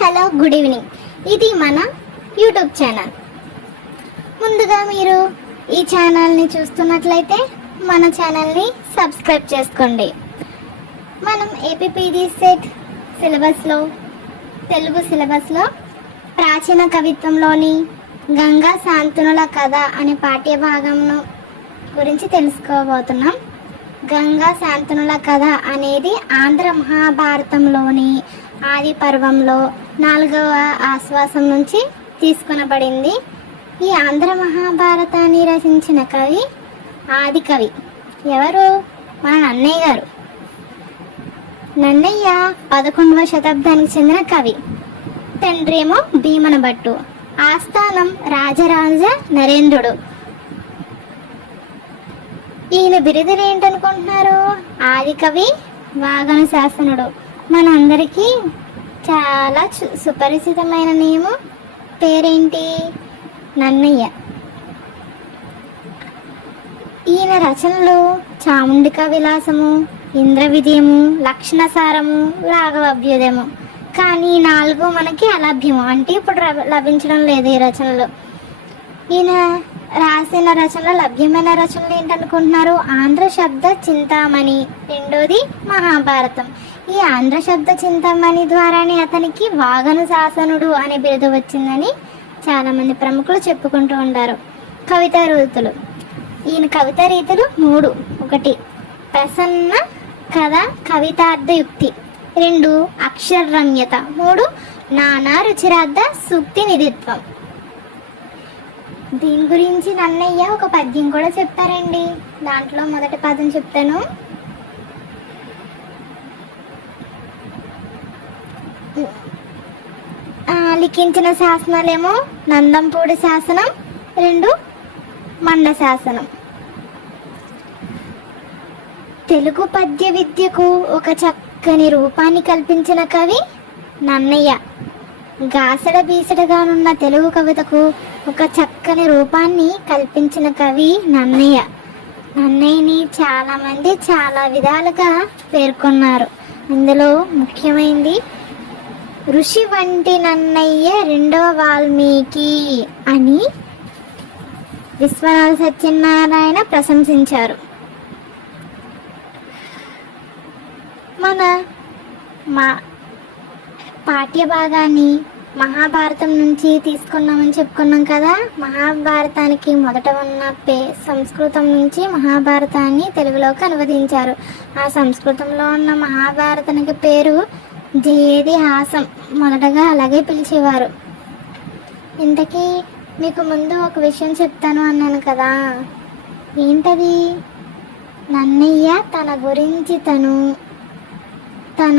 Hello, good evening. ఇది మన YouTube channel. ముందుగా మీరు ఈ ఛానల్ని చూస్తున్నట్లయితే మన ఛానల్ని సబ్స్క్రైబ్ చేసుకోండి. మనం ఏపీపీడీ సెట్ సిలబస్లో, తెలుగు సిలబస్లో ప్రాచీన కవిత్వంలోని గంగా శాంతనుల కథ అనే పాఠ్య భాగంను గురించి తెలుసుకోబోతున్నాం. గంగా శాంతనుల కథ అనేది ఆంధ్ర మహాభారతంలోని ఆది పర్వంలో 4వ ఆశ్వాసం నుంచి తీసుకొనబడింది. ఈ ఆంధ్ర మహాభారతాన్ని రచించిన కవి ఆది కవి ఎవరు? మన నన్నయ్య గారు. నన్నయ్య 11వ శతాబ్దానికి చెందిన కవి. తండ్రి ఏమో భీమన భట్టు, ఆస్థానం రాజరాజ నరేంద్రుడు. ఈయన బిరుదులు ఏంటనుకుంటున్నారు? ఆది కవి, వాగన శాసనుడు. మనందరికీ చాలా సుపరిచితమైన నేము, పేరేంటి? నన్నయ్య. ఈయన రచనలు చాముండికా విలాసము, ఇంద్ర విజయము, లక్షణసారము, రాఘవాభ్యుదయము. కానీ 4 మనకి అలభ్యము, అంటే ఇప్పుడు లభించడం లేదు ఈ రచనలు. ఈయన రాసిన రచనలు, లభ్యమైన రచనలు ఏంటనుకుంటున్నారు? ఆంధ్ర శబ్ద చింతామణి, రెండోది మహాభారతం. ఈ ఆంధ్ర శబ్ద చింతామణి ద్వారానే అతనికి వాగన శాసనుడు అనే బిరుదు వచ్చిందని చాలామంది ప్రముఖులు చెప్పుకుంటూ ఉంటారు. కవితా రీతులు. ఈయన కవితా రీతులు 3. 1 ప్రసన్న కథ, కవితార్థయుక్తి. 2 అక్షరరమ్యత. 3 నానా రుచిరార్థ సూక్తి నిధిత్వం. దీని గురించి నన్నయ్య ఒక పద్యం కూడా చెప్పారండి. దాంట్లో మొదటి పదం చెప్తాను. లిఖించిన శాసనాలేమో నందంపూడి శాసనం, 2 మండ శాసనం. తెలుగు పద్య విద్యకు ఒక చక్కని రూపాన్ని కల్పించిన కవి నన్నయ్య. గాసడ బీసడగానున్న తెలుగు కవితకు ఒక చక్కని రూపాన్ని కల్పించిన కవి నన్నయ్య. నన్నయ్యని చాలామంది చాలా విధాలుగా పేర్కొన్నారు. అందులో ముఖ్యమైనది ఋషి వంటి నన్నయ్య రెండవ వాల్మీకి అని విశ్వనాథ సత్యనారాయణ ప్రశంసించారు. మా పాఠ్య భాగాన్ని మహాభారతం నుంచి తీసుకున్నామని చెప్పుకున్నాం కదా. మహాభారతానికి మొదట ఉన్న సంస్కృతం నుంచి మహాభారతాన్ని తెలుగులోకి అనువదించారు. ఆ సంస్కృతంలో ఉన్న మహాభారతానికి పేరు జయేతిహాసం. మొదటగా అలాగే పిలిచేవారు. ఇంతకీ మీకు ముందు ఒక విషయం చెప్తాను అన్నాను కదా, ఏంటది? నన్నయ్య తన గురించి తన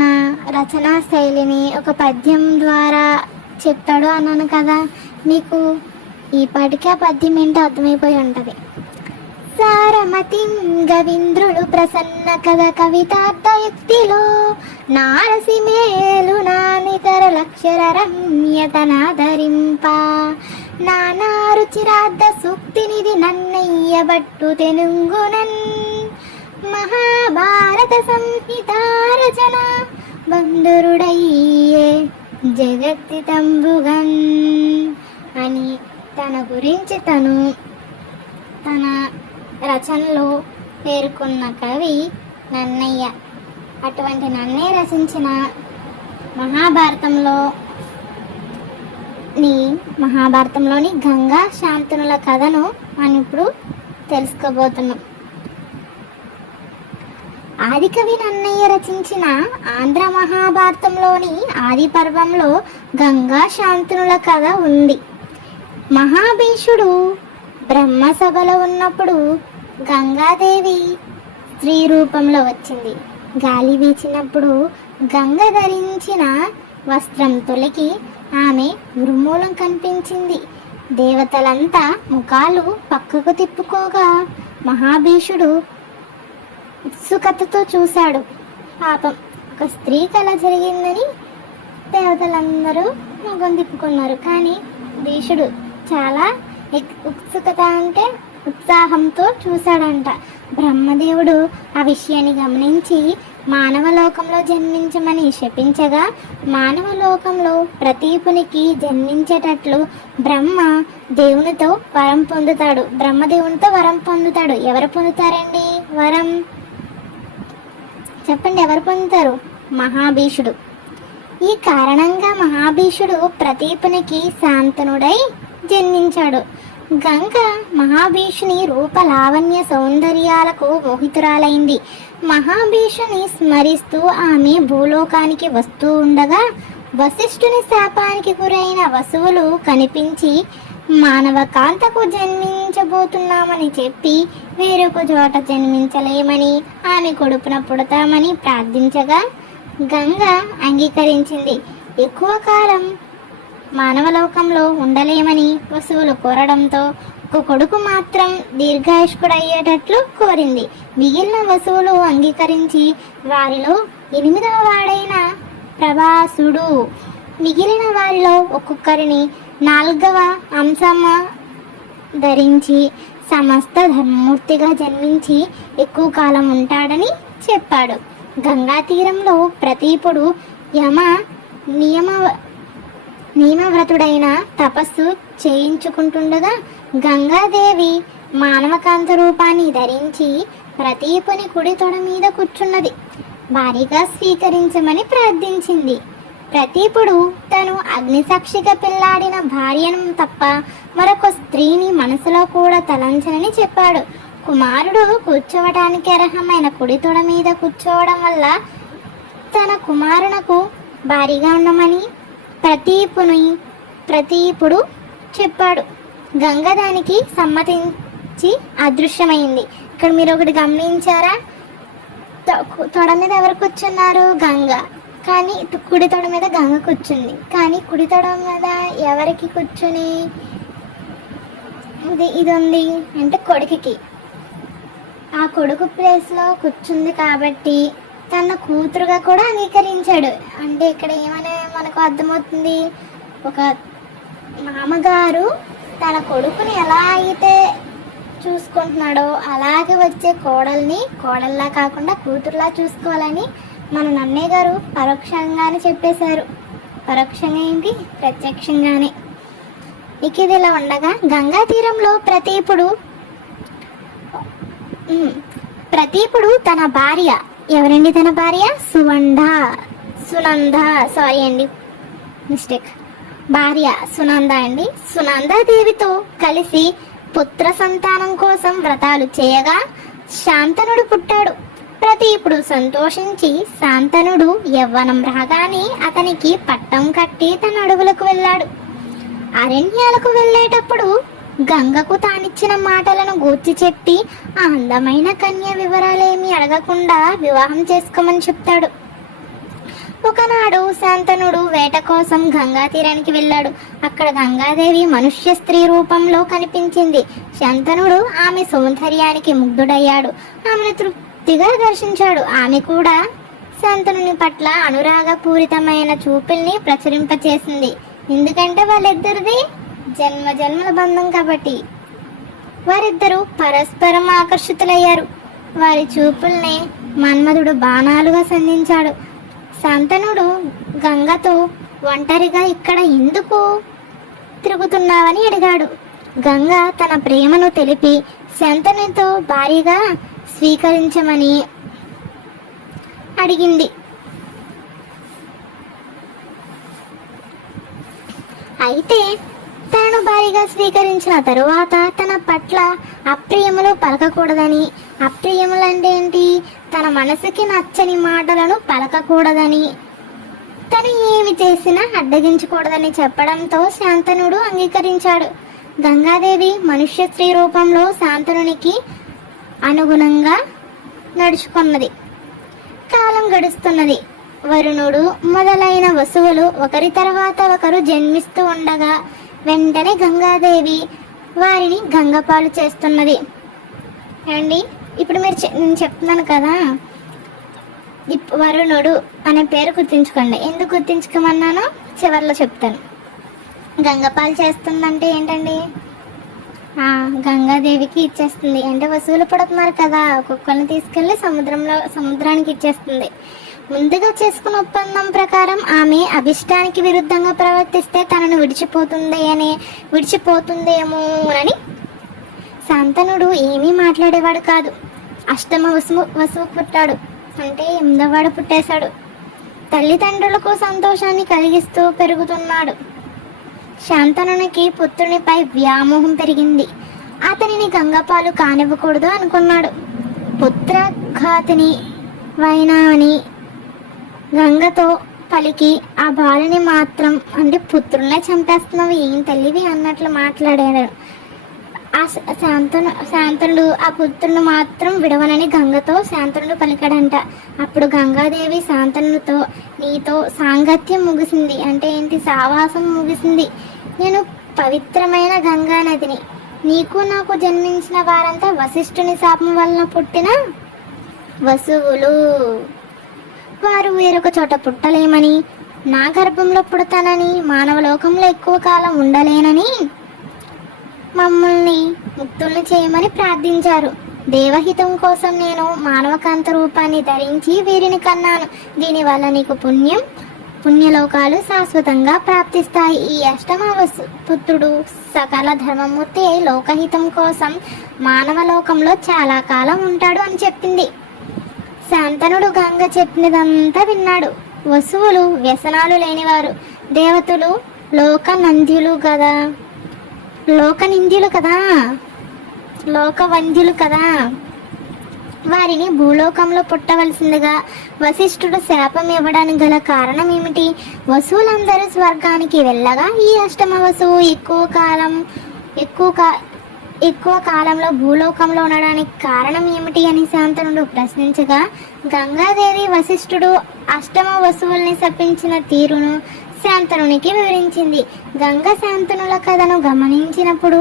రచనా శైలిని ఒక పద్యం ద్వారా చెప్పాడు అన్నాను కదా. మీకు ఈ పాటికి ఆ పద్యం ఏంటో అర్థమైపోయి ఉంటుంది. సారమతిం గవీంద్రుడు ప్రసన్న కథ కవితార్థయుక్తిలో నారసిమేలు నానితర లక్షర రమ్యతనాదరింప నానా రుచిరార్థ సూక్తినిధి నన్నయ్య భట్టు తెనుంగునన్ మహాభారత సంహిత రచన బంధురుడయ్యే జగత్తి తంబుగన్ అని తన గురించి తన రచనలో పేర్కొన్న కవి నన్నయ్య. అటువంటి నన్నయ్య రచించిన మహాభారతంలోని గంగా శాంతనుల కథను మనం ఇప్పుడు తెలుసుకోబోతున్నాం. ఆదికవి నన్నయ్య రచించిన ఆంధ్ర మహాభారతంలోని ఆది పర్వంలో గంగా శాంతనుల కథ ఉంది. మహాభీషుడు బ్రహ్మసభలో ఉన్నప్పుడు గంగాదేవి స్త్రీ రూపంలో వచ్చింది. గాలి వీచినప్పుడు గంగ ధరించిన వస్త్రం తొలగి ఆమె ఉరుమూలం కనిపించింది. దేవతలంతా ముఖాలు పక్కకు తిప్పుకోగా మహాభీషుడు ఉత్సుకతతో చూశాడు. పాపం, ఒక స్త్రీ కళ జరిగిందని దేవతలందరూ ముఖం తిప్పుకున్నారు. కానీ భీషుడు చాలా ఉత్సుకత అంటే ఉత్సాహంతో చూశాడంట. బ్రహ్మదేవుడు ఆ విషయాన్ని గమనించి మానవలోకంలో జన్మించమని శపించగా, మానవలోకంలో ప్రతీపునికి జన్మించేటట్లు బ్రహ్మ దేవునితో వరం పొందుతాడు. బ్రహ్మదేవునితో వరం పొందుతాడు. ఎవరు పొందుతారండి వరం? చెప్పండి, ఎవరు పొందుతారు? మహాభీషుడు. ఈ కారణంగా మహాభీషుడు ప్రతీపునికి శాంతనుడై జన్మించాడు. గంగ మహాభీషుని రూప లావణ్య సౌందర్యాలకు మోహితురాలైంది. మహాభీషుని స్మరిస్తూ ఆమె భూలోకానికి వస్తూ ఉండగా వశిష్ఠుని శాపానికి గురైన వసువులు కనిపించి మానవ కాంతకు జన్మించబోతున్నామని చెప్పి వేరొక చోట జన్మించలేమని, ఆమె కొడుకున పుడతామని ప్రార్థించగా గంగ అంగీకరించింది. ఎక్కువ కాలం మానవలోకంలో ఉండలేమని వసువులు కోరడంతో ఒక కొడుకు మాత్రం దీర్ఘాయుష్కుడయ్యేటట్లు కోరింది. మిగిలిన వసువులు అంగీకరించి వారిలో 8వ వాడైన ప్రభాసుడు మిగిలిన వారిలో ఒక్కొక్కరిని 4వ అంశమ ధరించి సమస్త ధర్మమూర్తిగా జన్మించి ఎక్కువ కాలం ఉంటాడని చెప్పాడు. గంగా తీరంలో ప్రతీపుడు యమ నియమవ్రతుడైన తపస్సు చేయించుకుంటుండగా గంగాదేవి మానవకాంత రూపాన్ని ధరించి ప్రతీపుని కుడి తొడ మీద కూర్చున్నది. భారీగా స్వీకరించమని ప్రార్థించింది. ప్రతీపుడు తను అగ్నిసాక్షిగా పెళ్లాడిన భార్యను తప్ప మరొక స్త్రీని మనసులో కూడా తలంచనని చెప్పాడు. కుమారుడు కూర్చోవటానికి అర్హమైన కుడి తొడ మీద కూర్చోవడం వల్ల తన కుమారునకు భారీగా ఉండమని ప్రతీపుడు చెప్పాడు. గంగ దానికి సమ్మతించి అదృశ్యమైంది. ఇక్కడ మీరు ఒకటి గమనించారా? తొడ మీద ఎవరు కూర్చున్నారు? గంగ. కానీ కుడి తొడ మీద గంగ కూర్చుంది. కానీ కుడి తొడ మీద ఎవరికి కూర్చుని ఇది ఉంది అంటే కొడుకుకి. ఆ కొడుకు ప్లేస్లో కూర్చుంది కాబట్టి తన కూతురుగా కూడా అంగీకరించాడు. అంటే ఇక్కడ ఏమనే మనకు అర్థమవుతుంది? ఒక మామగారు తన కొడుకుని ఎలా అయితే చూసుకుంటున్నాడో అలాగే వచ్చే కోడల్ని కోడల్లా కాకుండా కూతురులా చూసుకోవాలని మన నన్నయ్య గారు పరోక్షంగానే చెప్పేశారు. పరోక్షంగా ఏంటి? ప్రత్యక్షంగానే. ఇక ఇది ఇలా ఉండగా గంగా తీరంలో ప్రతీపుడు తన భార్య, ఎవరండి తన భార్య? భార్య సునంద అండి. సునందాదేవితో కలిసి పుత్ర సంతానం కోసం వ్రతాలు చేయగా శాంతనుడు పుట్టాడు. ప్రతీపుడు సంతోషించి శాంతనుడు యవ్వనం రాగానే అతనికి పట్టం కట్టి తన అడవులకు వెళ్ళాడు. అరణ్యాలకు వెళ్ళేటప్పుడు గంగకు తానిచ్చిన మాటలను గూర్చి చెప్పి ఆ అందమైన కన్య వివరాలేమీ అడగకుండా వివాహం చేసుకోమని చెప్తాడు. ఒకనాడు శాంతనుడు వేట కోసం గంగా తీరానికి వెళ్ళాడు. అక్కడ గంగాదేవి మనుష్య స్త్రీ రూపంలో కనిపించింది. శాంతనుడు ఆమె సౌందర్యానికి ముగ్ధుడయ్యాడు. ఆమెను తృప్తిగా దర్శించాడు. ఆమె కూడా శాంతనుని పట్ల అనురాగపూరితమైన చూపుల్ని ప్రచురింపచేసింది. ఎందుకంటే వాళ్ళిద్దరిది జన్మల బంధం కాబట్టి. వారిద్దరూ పరస్పరం ఆకర్షితులయ్యారు. వారి చూపుల్ని మన్మధుడు బాణాలుగా సంధించాడు. శాంతనుడు గంగతో ఒంటరిగా ఇక్కడ ఎందుకు తిరుగుతున్నావని అడిగాడు. గంగ తన ప్రేమను తెలిపి శాంతనునితో భారీగా స్వీకరించమని అడిగింది. అయితే తనను భారీగా స్వీకరించిన తరువాత తన పట్ల అప్రియములు పలకకూడదని, అప్రియములు అంటే ఏంటి? తన మనసుకి నచ్చని మాటలను పలకకూడదని, తను ఏమి చేసినా అడ్డగించకూడదని చెప్పడంతో శాంతనుడు అంగీకరించాడు. గంగాదేవి మనుష్య స్త్రీ రూపంలో శాంతనునికి అనుగుణంగా నడుచుకున్నది. కాలం గడుస్తున్నది. వరుణుడు మొదలైన వసువులు ఒకరి తర్వాత ఒకరు జన్మిస్తూ ఉండగా వెంటనే గంగాదేవి వారిని గంగపాలు చేస్తున్నది. అండి ఇప్పుడు నేను చెప్తున్నాను కదా, వరుణుడు అనే పేరు గుర్తించుకోండి. ఎందుకు గుర్తించుకోమన్నానో చివరిలో చెప్తాను. గంగపాలు చేస్తుందంటే ఏంటండి? ఆ గంగాదేవికి ఇచ్చేస్తుంది. అంటే వసువులు పడుతున్నారు కదా, కుక్కల్ని తీసుకెళ్లి సముద్రానికి ఇచ్చేస్తుంది. ముందుగా చేసుకున్న ఒప్పందం ప్రకారం ఆమె అభిష్టానికి విరుద్ధంగా ప్రవర్తిస్తే తనను విడిచిపోతుందేమోనని శాంతనుడు ఏమీ మాట్లాడేవాడు కాదు. అష్టమ వసువు పుట్టాడు, అంటే 8వ పుట్టేశాడు. తల్లిదండ్రులకు సంతోషాన్ని కలిగిస్తూ పెరుగుతున్నాడు. శాంతనునికి పుత్రునిపై వ్యామోహం పెరిగింది. అతనిని గంగపాలు కానివ్వకూడదు అనుకున్నాడు. పుత్రఘాతిని వైనాని గంగతో పలికి ఆ బాలుని మాత్రం, అంటే పుత్రులనే చంపేస్తున్నావు ఏం తల్లివి అన్నట్లు మాట్లాడాడు. ఆ శాంతనుడు ఆ పుత్రుని మాత్రం విడవనని గంగతో శాంతనుడు పలికాడంట. అప్పుడు గంగాదేవి శాంతనుడితో, నీతో సాంగత్యం ముగిసింది, అంటే ఏంటి, సావాసం ముగిసింది. నేను పవిత్రమైన గంగా నదిని. నీకు నాకు జన్మించిన వారంతా వశిష్ఠుని శాపం వలన పుట్టిన వసువులు. వారు వేరొక చోట పుట్టలేమని, నా గర్భంలో పుడతానని, మానవ లోకంలో ఎక్కువ కాలం ఉండలేనని మమ్మల్ని ముక్తుల్ని చేయమని ప్రార్థించారు. దేవహితం కోసం నేను మానవకాంత రూపాన్ని ధరించి వీరిని కన్నాను. దీనివల్ల నీకు పుణ్యలోకాలు శాశ్వతంగా ప్రాప్తిస్తాయి. ఈ అష్టమ పుత్రుడు సకల ధర్మమూర్తి లోకహితం కోసం మానవ లోకంలో చాలా కాలం ఉంటాడు అని చెప్పింది. శాంతనుడు గంగ చెప్పినదంతా విన్నాడు. వసువులు వ్యసనాలు లేనివారు, దేవతలు లోకవంద్యులు కదా, వారిని భూలోకంలో పుట్టవలసిందిగా వశిష్ఠుడు శాపం ఇవ్వడానికి గల కారణం ఏమిటి? వసువులందరూ స్వర్గానికి వెళ్ళగా ఈ అష్టమ వసువు ఎక్కువ కాలంలో భూలోకంలో ఉండడానికి కారణం ఏమిటి అని శాంతనుడు ప్రశ్నించగా, గంగాదేవి వశిష్ఠుడు అష్టమ వసువుల్ని శపించిన తీరును శాంతనునికి వివరించింది. గంగ శాంతనుల కథను గమనించినప్పుడు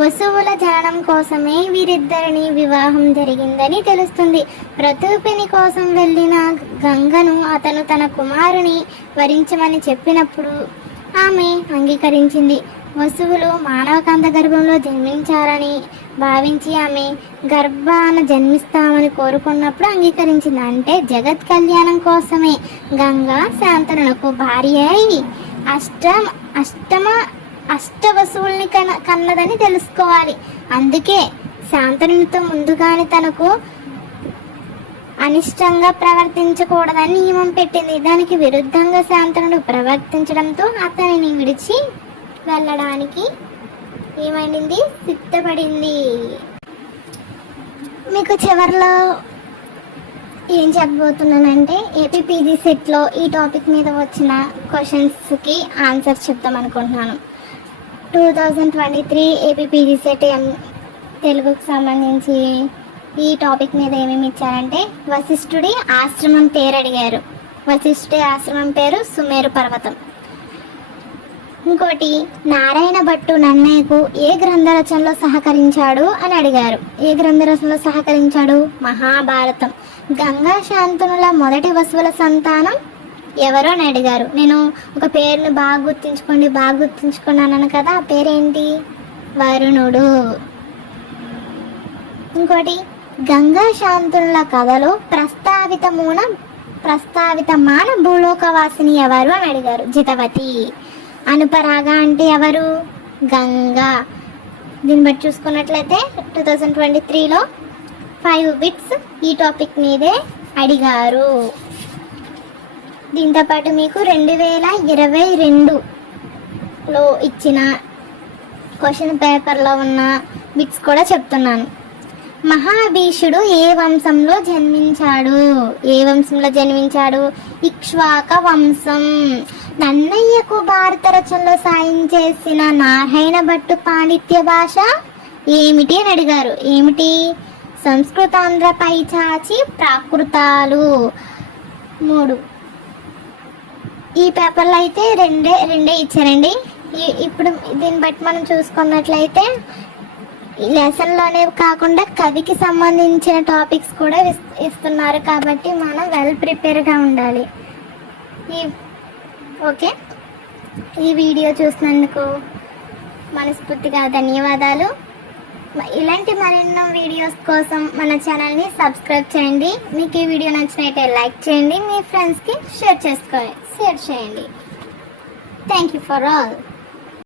వసువుల జననం కోసమే వీరిద్దరిని వివాహం జరిగిందని తెలుస్తుంది. ప్రతూపిని కోసం వెళ్ళిన గంగను అతను తన కుమారుని వరించమని చెప్పినప్పుడు ఆమె అంగీకరించింది. వసువులు మానవకాంత గర్భంలో జన్మించారని భావించి ఆమె గర్భాన జన్మిస్తామని కోరుకున్నప్పుడు అంగీకరించింది. అంటే జగత్ కళ్యాణం కోసమే గంగా శాంతనులకు భార్య అయి అష్ట వసువుల్ని కన్నదని తెలుసుకోవాలి. అందుకే శాంతనునితో ముందుగానే తనకు అనిష్టంగా ప్రవర్తించకూడదని నియమం పెట్టింది. దానికి విరుద్ధంగా శాంతనుడు ప్రవర్తించడంతో అతనిని విడిచి వెళ్ళడానికి ఏమైంది, సిద్ధపడింది. మీకు చివరిలో ఏం చెప్పబోతున్నానంటే, ఏపీపీజీ సెట్లో ఈ టాపిక్ మీద వచ్చిన క్వశ్చన్స్కి ఆన్సర్ చెప్తాం అనుకుంటున్నాను. 2023 ఏపీపీజీ సెట్ తెలుగుకు సంబంధించి ఈ టాపిక్ మీద ఏమేమి ఇచ్చారంటే, వశిష్ఠుడి ఆశ్రమం పేరు అడిగారు. వశిష్ఠుడి ఆశ్రమం పేరు సుమేరు పర్వతం. ఇంకోటి, నారాయణ భట్టు నన్నయ్యకు ఏ గ్రంథ రచనలో సహకరించాడు అని అడిగారు. ఏ గ్రంథ రచనలో సహకరించాడు? మహాభారతం. గంగా శాంతనుల మొదటి వసువుల సంతానం ఎవరు అని అడిగారు. నేను ఒక పేరుని బాగా గుర్తుంచుకున్నాను కదా, ఆ పేరేంటి? వరుణుడు. ఇంకోటి, గంగా శాంతనుల కథలో ప్రస్తావితమాన భూలోకవాసిని ఎవరు అని అడిగారు. జితవతి. అనుపరాగ అంటే ఎవరు? గంగా. దీన్ని బట్టి చూసుకున్నట్లయితే 2023లో 5 బిట్స్ ఈ టాపిక్ మీదే అడిగారు. దీంతోపాటు మీకు 2022లో ఇచ్చిన క్వశ్చన్ పేపర్లో ఉన్న బిట్స్ కూడా చెప్తున్నాను. మహాభీషుడు ఏ వంశంలో జన్మించాడు? ఇక్ష్వాక వంశం. నన్నయ్యకు భారత రచనలో సాయం చేసిన నారాయణ భట్టు పాండిత్య భాష ఏమిటి అని అడిగారు. ఏమిటి? సంస్కృతాంధ్ర పైచాచి ప్రాకృతాలు. 3. ఈ పేపర్లో అయితే రెండే ఇచ్చారండి. ఇప్పుడు దీన్ని బట్టి మనం చూసుకున్నట్లయితే లెసన్లోనే కాకుండా కవికి సంబంధించిన టాపిక్స్ కూడా ఇస్తున్నారు. కాబట్టి మనం వెల్ ప్రిపేర్గా ఉండాలి. ఓకే, ఈ వీడియో చూసినందుకు మనస్ఫూర్తిగా ధన్యవాదాలు. ఇలాంటి మరెన్నో వీడియోస్ కోసం మన ఛానల్ని సబ్స్క్రైబ్ చేయండి. మీకు ఈ వీడియో నచ్చినట్లయితే లైక్ చేయండి, మీ ఫ్రెండ్స్కి షేర్ చేయండి. Thank you for all.